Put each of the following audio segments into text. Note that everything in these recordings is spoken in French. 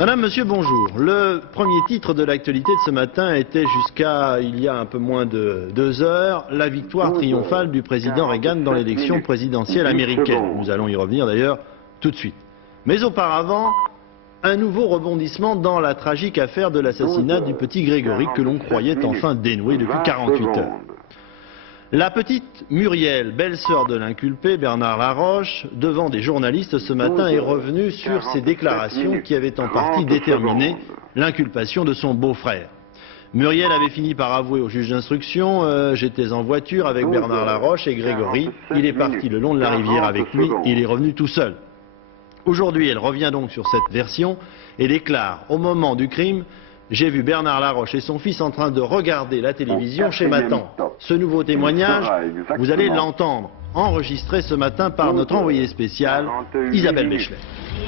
Madame, monsieur, bonjour. Le premier titre de l'actualité de ce matin était jusqu'à il y a un peu moins de 2 heures, la victoire triomphale du président Reagan dans l'élection présidentielle américaine. Nous allons y revenir d'ailleurs tout de suite. Mais auparavant, un nouveau rebondissement dans la tragique affaire de l'assassinat du petit Grégory que l'on croyait enfin dénoué depuis 48 heures. La petite Muriel, belle-sœur de l'inculpé Bernard Laroche, devant des journalistes ce matin est revenue sur ses déclarations qui avaient en partie déterminé l'inculpation de son beau-frère. Muriel avait fini par avouer au juge d'instruction « J'étais en voiture avec Bernard Laroche et Grégory, il est parti le long de la rivière avec lui, il est revenu tout seul ». Aujourd'hui, elle revient donc sur cette version et déclare « Au moment du crime, j'ai vu Bernard Laroche et son fils en train de regarder la télévision chez ma tante. » Ce nouveau témoignage, vous allez l'entendre, enregistré ce matin par notre envoyée spéciale, Isabelle Béchelet.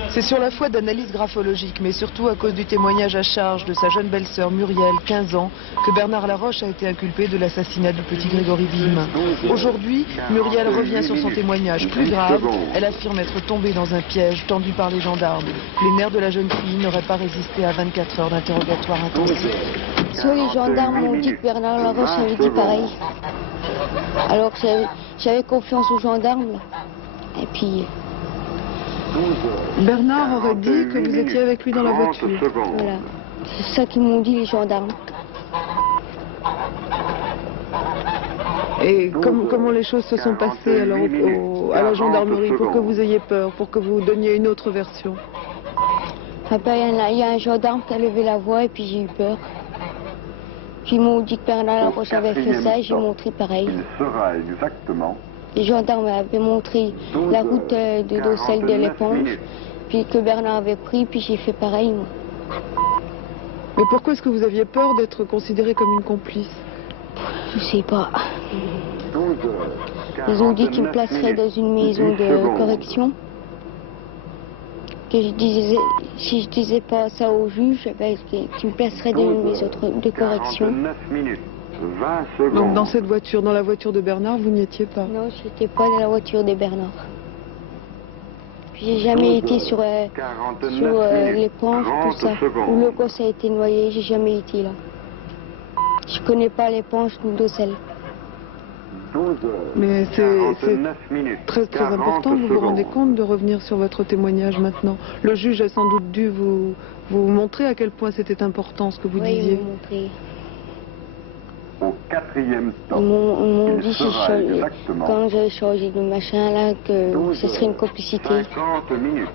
C'est sur la foi d'analyse graphologique, mais surtout à cause du témoignage à charge de sa jeune belle-sœur Muriel, 15 ans, que Bernard Laroche a été inculpé de l'assassinat du petit Grégory Villemin. Aujourd'hui, Muriel revient sur son témoignage plus grave. Elle affirme être tombée dans un piège tendu par les gendarmes. Les nerfs de la jeune fille n'auraient pas résisté à 24 heures d'interrogatoire intensif. Soit les gendarmes m'ont dit que Bernard Laroche avait dit pareil. Alors j'avais confiance aux gendarmes. Et puis... Bernard aurait dit que vous étiez avec lui dans la voiture. Voilà. C'est ça qu'ils m'ont dit les gendarmes. Et comment les choses se sont passées alors à la gendarmerie pour que vous ayez peur, pour que vous donniez une autre version? Après, il y a un gendarme qui a levé la voix et puis j'ai eu peur. Puis ils m'ont dit que Bernard Laroche avait fait ça et j'ai montré pareil. Les gendarmes avaient montré la route de Docelle de l'Éponge, puis que Bernard avait pris, puis j'ai fait pareil. Moi. Mais pourquoi est-ce que vous aviez peur d'être considéré comme une complice? Je sais pas. Ils ont dit qu'ils me placeraient dans une maison de correction. Que si je disais pas ça au juge, qu'ils me placeraient dans une maison de correction. Donc dans cette voiture, dans la voiture de Bernard, vous n'y étiez pas? Non, je n'étais pas dans la voiture de Bernard. J'ai jamais été sur l'éponge, tout ça. Où le gosse a été noyé, j'ai jamais été là. Je connais pas l'éponge ni Docelle. Mais c'est très important, vous vous rendez compte de revenir sur votre témoignage maintenant. Le juge a sans doute dû vous montrer à quel point c'était important ce que vous disiez. Oui, montré. Au 4e temps. Ils m'ont dit quand j'ai changé de machin là que ce serait une complicité. 50 minutes.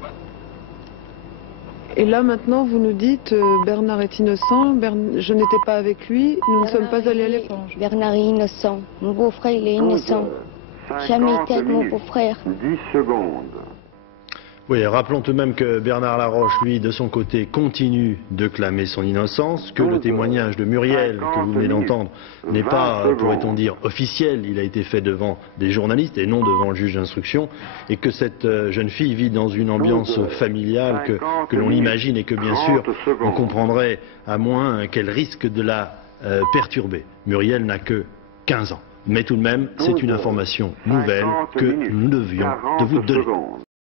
Et là maintenant vous nous dites Bernard est innocent, je n'étais pas avec lui, nous ne sommes pas allés à l'éponge. Bernard est innocent, mon beau-frère il est innocent. Jamais été avec mon beau-frère. 10 secondes. Oui, rappelons tout de même que Bernard Laroche, lui, de son côté, continue de clamer son innocence, que le témoignage de Muriel, que vous venez d'entendre, n'est pas, pourrait-on dire, officiel. Il a été fait devant des journalistes et non devant le juge d'instruction, et que cette jeune fille vit dans une ambiance familiale que l'on imagine et que, bien sûr, on comprendrait à moins qu'elle risque de la perturber. Muriel n'a que 15 ans. Mais tout de même, c'est une information nouvelle que nous devions de vous donner.